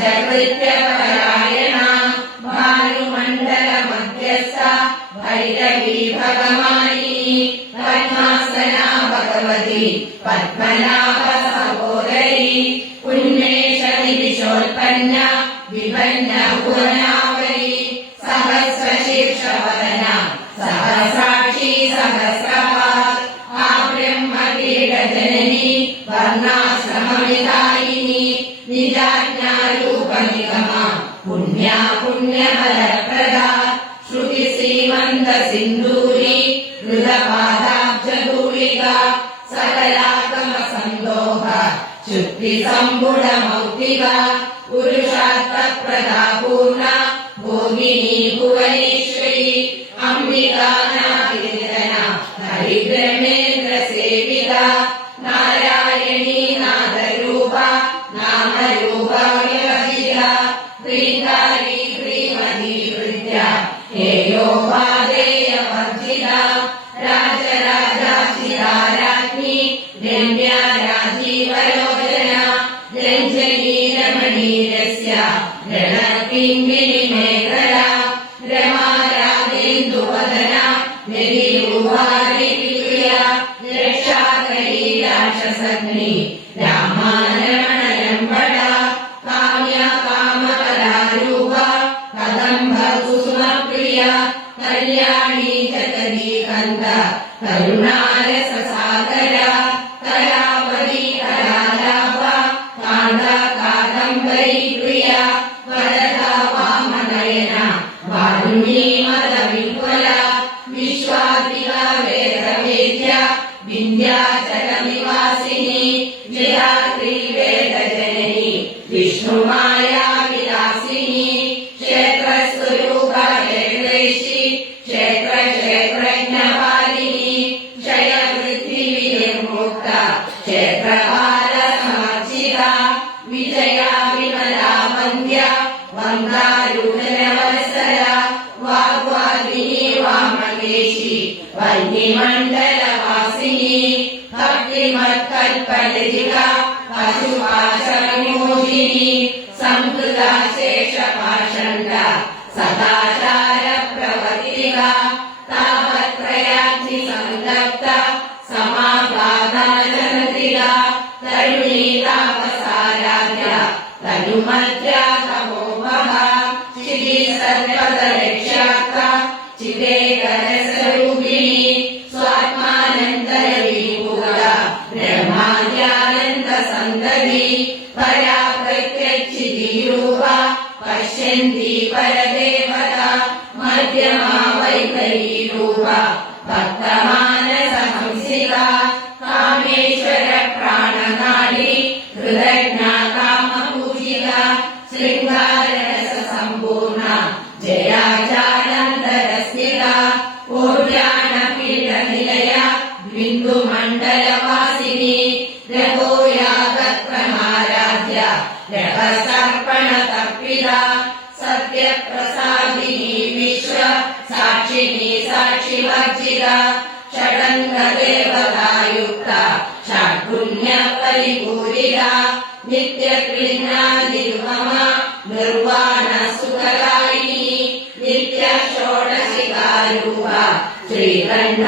പഞ്ചകൃത്യപരായണ ഭാനുമണ്ഡല മധ്യസ്ഥ ഭൈരവീ ഭഗവാനി പദ്മാസന ഭഗവതി പത്മനാഭ സഹോദരി ഉന്മേഷ നിവിശോൽപന്ന വിഭന്ന ഭുവനാവലി സഹസ്രശീർഷവദന സഹസ്രാക്ഷി സഹസ്രപാദ് ആ ബ്രഹ്മകീടജനനി വർണ്ണാശ്രമവിധായിനി നിജാജ്ഞാരൂപനിഗമ പുണ്യാ പുണ്യഫലപ്രദ ശ്രുതി ശ്രീമന്ത സിന്ദൂരി ഹൃദപാദാബ്ജധൂളിക സകലാഗമ സന്തോഹ ശുദ്ധി സംബുഢ മൗക്തിക പുരുഷാർത്ഥപ്രദാ പൂർണ്ണ ഭോഗിനി ഭുവനേശ്വരി അംബികാനാഥിരന ഹരിബ്രഹ്മേന്ദ്ര സേവിക നാരായണീ നാദരൂപ നാമരൂപ വിവഹിത ശ്രീകാരി ശ്രീമതി ഹൃദ്യ ഹേയോപാദേയ വർജിത രാജരാജാചിരാരാജ്ഞി രമ്യ രാജീവലോചന രഞ്ജനീ രമണീരസ്യ രണപിംഗിനി മേഖല രമാ രാജേന്ദുവദന രതിരൂപാരിപ്രിയ രക്ഷാകരീ രാക്ഷസഗ്നി രാമാരമണരംബട കാമ്യ കാമകലാരൂപ കദംബ കുസുമപ്രിയ കല്യാണി ചതരീകന്ത കരുണാരസ സാഗര കലാവതി കലാലാപ കാന്ത കാദംബരി പ്രിയ വരദ വാമനയന വാരുണീ മത വിപുല വിശ്വാധിക വേദവേദ്യ വിന്ധ്യാചല നിവാസിനി ജയാത്രി വേദജനനി വിഷ്ണുമായാ വിലാസിനി ക്ഷേത്രസ്വരൂപ ക്ഷേത്രേശി ക്ഷേത്ര ക്ഷേത്രജ്ഞപാലിനി ക്ഷയവൃദ്ധി വിനിർമുക്ത ക്ഷേത്രപാല സമർച്ചിത വിജയാ വിമലാ വന്ദ്യ വന്ദാരൂഢനവത്സര വാഗ്വാദിനി വാമകേശി വന്യമണ്ഡലവാസിനി ഭക്തിമത്കൽപലതിക പശുപാശവിമോചിനി സംകൃതാശേഷപാഷണ്ഡ സദാചാര പ്രവർത്തിക താപത്രയാഗ്നി സംതപ്ത സമാപാദനചന്ദ്രിക തരുണീ താപസാരാധ്യ തനുമദ്രാ തമോമഹ ചിരി സർവദരക്ഷാക്ക ചിദേകരസ്വരൂപിണി സ്വാത്മാനന്ദരവിഭൂത ബ്രഹ്മാദ്യാനന്ദ സന്തതി പരാ പ്രത്യക്ഷിതിരൂപ പശ്യന്തി പരദേവത മധ്യമാ വൈഖരീ രൂപ ഭക്തമാനസ ഹംസിക കാമേശ്വര പ്രാണനാടി ഹൃദജ്ഞാ കാമപൂജിക ശൃംഗാരരസ സമ്പൂർണ ജയാചാനന്ദരസ്മിക പൂർയാണ പീഠ നിലയ ബിന്ദുമണ്ഡലവാസിനി രഘോയാഗത്രമാരാധ്യ രഹസർപ്പണ തർപ്പിത സത്യപ്രസാദിനി വിശ്വ സാക്ഷിനി സാക്ഷിവർജിത ഷഡംഗദേവതായുക്ത ഷഡ്പുണ്യ പരിപൂരിത നിത്യക്ലിന്നാതിരുമമ നിർവാണ സുഖകാരിണി നിത്യ ഷോഡശികാരൂപ ശ്രീകണ്ഠ